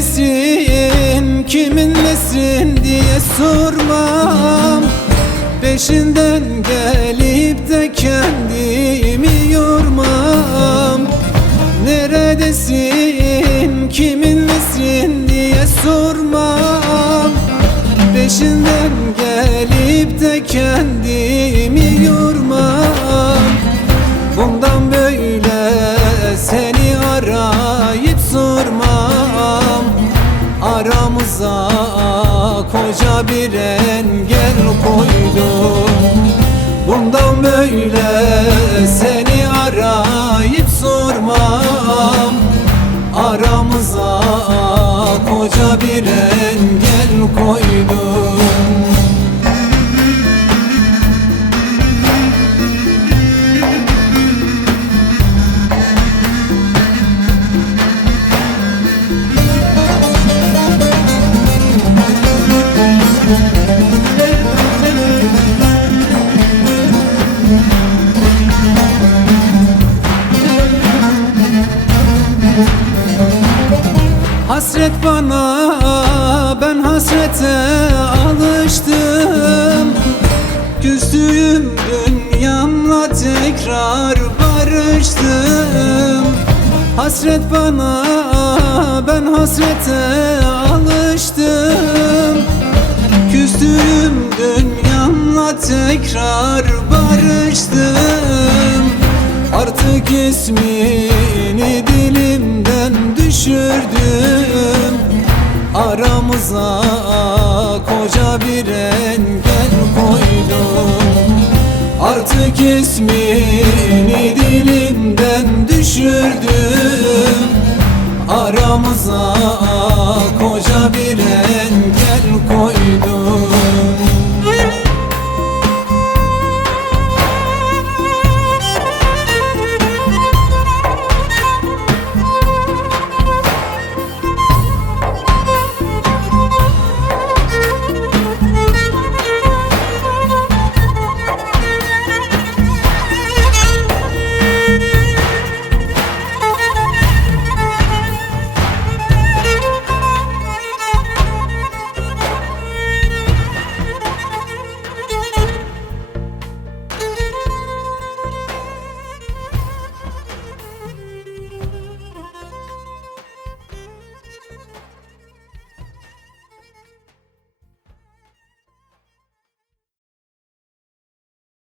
Neredesin, kimin nesin diye sormam. Peşinden gelip de kendimi yormam. Neredesin, kimin nesin diye sormam. Peşinden gelip de kendimi yormam. Bundan böyle seni arayıp sormam. Aramıza koca bir engel koydum. Bundan böyle seni arayıp sormam. Aramıza koca bir engel koydum. Hasret bana, ben hasrete alıştım. Küstüğüm dünyamla tekrar barıştım. Hasret bana, ben hasrete alıştım. Küstüğüm dünyamla tekrar barıştım. Artık ismini dilimden düşürdüm. Aramıza koca bir engel koydum. Artık ismini dilimden düşürdüm.